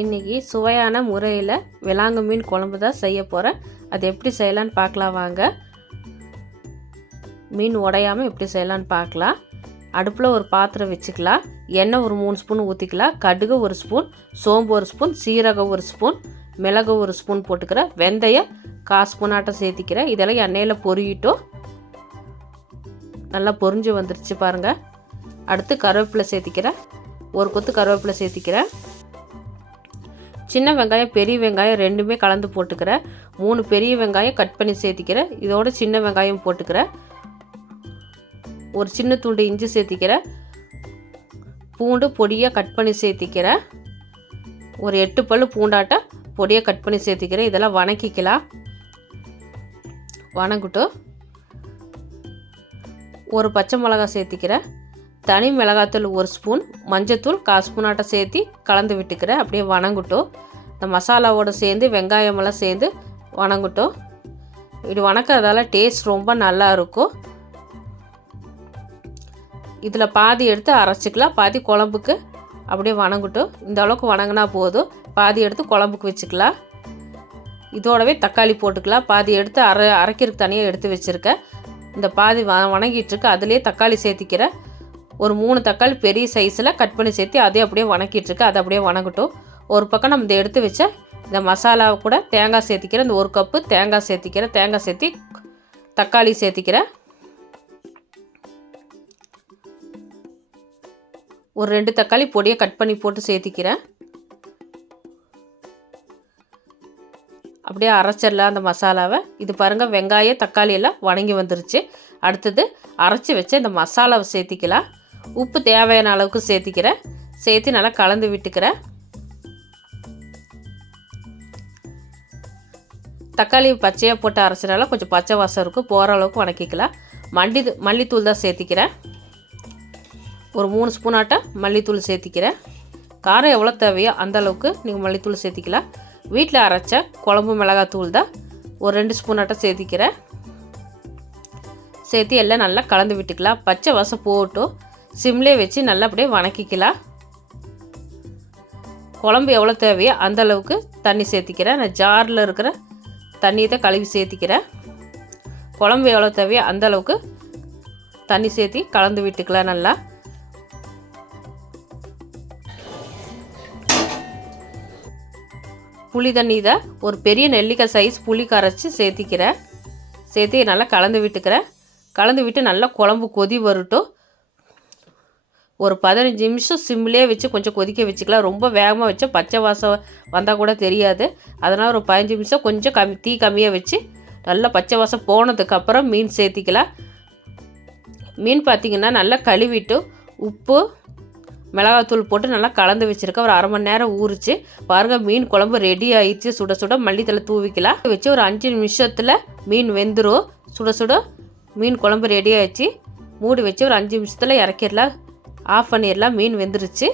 இன்றைக்கி சுவையான முறையில் விலாங்கு மீன் குழம்பு தான் செய்ய போகிறேன். அது எப்படி செய்யலான்னு பார்க்கலாம் வாங்க. மீன் உடையாமல் எப்படி செய்யலான்னு பார்க்கலாம். அடுப்பில் ஒரு பாத்திரம் வச்சுக்கலாம். எண்ணெய் ஒரு 3 ஸ்பூன் ஊற்றிக்கலாம். கடுகு 1 ஸ்பூன், சோம்பு 1 ஸ்பூன், சீரகம் 1 ஸ்பூன், மிளகு 1 ஸ்பூன் போட்டுக்கிறேன். வெந்தயம் 1/4 ஸ்பூனாட்டம் சேர்த்திக்கிறேன். இதெல்லாம் எண்ணெயில் பொரியிட்டோம். நல்லா பொரிஞ்சு வந்துருச்சு பாருங்கள். அடுத்து கருவேப்பிலை சேர்த்திக்கிறேன். ஒரு கொத்து கருவேப்பிலை சேர்த்திக்கிறேன். சின்ன வெங்காயம் பெரிய வெங்காயம் ரெண்டுமே கலந்து போட்டுக்கிறேன். 3 பெரிய வெங்காயம் கட் பண்ணி சேர்த்திக்கிறேன். இதோட சின்ன வெங்காயம் போட்டுக்கிறேன். ஒரு சின்ன துண்டு இஞ்சி சேர்த்திக்கிறேன். பூண்டு பொடியாக கட் பண்ணி சேர்த்திக்கிறேன். ஒரு 8 பல்லு பூண்டாட்டம் பொடியாக கட் பண்ணி சேர்த்திக்கிறேன். இதெல்லாம் வணக்கிக்கலாம். வணங்கிட்டோம். ஒரு பச்சை மிளகாய் சேர்த்திக்கிறேன். தனி மிளகாத்தூள் 1 ஸ்பூன், மஞ்சத்தூள் 1/4 ஸ்பூனாட்டம் சேர்த்து கலந்து விட்டுக்கிறேன். அப்படியே வணங்கட்டும். இந்த மசாலாவோடு சேர்ந்து வெங்காயமெல்லாம் சேர்ந்து வணங்கட்டும். இப்படி வணக்கிறதால டேஸ்ட் ரொம்ப நல்லா இருக்கும். இதில் பாதி எடுத்து அரைச்சிக்கலாம், பாதி குழம்புக்கு அப்படியே வணங்கட்டும். இந்த அளவுக்கு வணங்கினா போதும். பாதி எடுத்து குழம்புக்கு வச்சுக்கலாம். இதோடவே தக்காளி போட்டுக்கலாம். பாதி எடுத்து அரைக்கிறதுக்கு தனியாக எடுத்து வச்சுருக்கேன். இந்த பாதி வணங்கிட்டுருக்கு. அதுலேயே தக்காளி சேர்த்திக்கிறேன். ஒரு 3 தக்காளி பெரிய சைஸில் கட் பண்ணி சேர்த்து அதே அப்படியே வணக்கிட்டுருக்கு. அதை அப்படியே வணங்கட்டும். ஒரு பக்கம் நம்ம இதை எடுத்து வச்ச இந்த மசாலாவை கூட தேங்காய் சேர்த்திக்கிறேன். இந்த 1 கப்பு தேங்காய் சேர்த்திக்கிறேன். தேங்காய் சேர்த்தி தக்காளி சேர்த்திக்கிறேன். ஒரு 2 தக்காளி பொடியை கட் பண்ணி போட்டு சேர்த்திக்கிறேன். அப்படியே அரைச்சிடலாம் அந்த மசாலாவை. இது பாருங்கள், வெங்காயம் தக்காளி எல்லாம் வணங்கி வந்துருச்சு. அடுத்தது அரைச்சி வச்ச இந்த மசாலாவை சேர்த்திக்கலாம். உப்பு தேவையான அளவுக்கு சேர்த்திக்கிறேன். சேர்த்து நல்லா கலந்து விட்டுக்கிறேன். தக்காளி பச்சையாக போட்டு அரைச்சனால கொஞ்சம் பச்சை வாசம் இருக்கும். போகிற அளவுக்கு வணக்கிக்கலாம். மல்லித்தூள் தான் சேர்த்திக்கிறேன். ஒரு 3 ஸ்பூனாட்டம் மல்லித்தூள் சேர்த்திக்கிறேன். காரம் எவ்வளோ தேவையோ அந்தளவுக்கு நீங்கள் மல்லித்தூள் சேர்த்திக்கலாம். வீட்டில் அரைச்ச குழம்பு மிளகாத்தூள் தான் ஒரு 2 ஸ்பூனாட்டம் சேர்த்திக்கிறேன். சேர்த்து எல்லாம் நல்லா கலந்து விட்டுக்கலாம். பச்சை வாசம் போட்டும் சிம்லே வச்சு நல்லா அப்படியே வணக்கிக்கலாம். குழம்பு எவ்வளோ தேவையோ அந்தளவுக்கு தண்ணி சேர்த்திக்கிறேன். நான் ஜாரில் இருக்கிற தண்ணியை தான் கழுவி சேர்த்திக்கிறேன். குழம்பு எவ்வளோ தேவையோ அந்தளவுக்கு தண்ணி சேர்த்தி கலந்து விட்டுக்கலாம். நல்லா புளி தண்ணி தான் ஒரு பெரிய நெல்லிக்காய் சைஸ் புளி கரைச்சி சேர்த்திக்கிறேன். சேர்த்து நல்லா கலந்து விட்டுக்கிறேன். கலந்து விட்டு நல்லா குழம்பு கொதி வரட்டும். ஒரு 15 நிமிஷம் சிம்லேயே வச்சு கொஞ்சம் கொதிக்க வச்சுக்கலாம். ரொம்ப வேகமாக வச்சா பச்சை வாசம் வந்தால் கூட தெரியாது. அதனால் ஒரு 15 நிமிஷம் கொஞ்சம் தீ கம்மியாக வச்சு நல்லா பச்சை வாசம் போனதுக்கப்புறம் மீன் சேர்த்திக்கலாம். மீன் பார்த்திங்கன்னா நல்லா கழுவிட்டு உப்பு மிளகாத்தூள் போட்டு நல்லா கலந்து வச்சுருக்கேன். ஒரு 1/2 மணி நேரம் ஊறிச்சு பாருங்கள். மீன் குழம்பு ரெடி ஆயிடுச்சு. சுட சுட மல்லித்தலை தூவிக்கலாம். வச்சு ஒரு 5 நிமிஷத்தில் மீன் வெந்துடும். சுட சுட மீன் குழம்பு ரெடி ஆயிடுச்சு. மூடி வச்சு ஒரு 5 நிமிஷத்தில் இறக்கிடலாம். ஆஃப் பண்ணிடலாம். மீன் வெந்துருச்சு.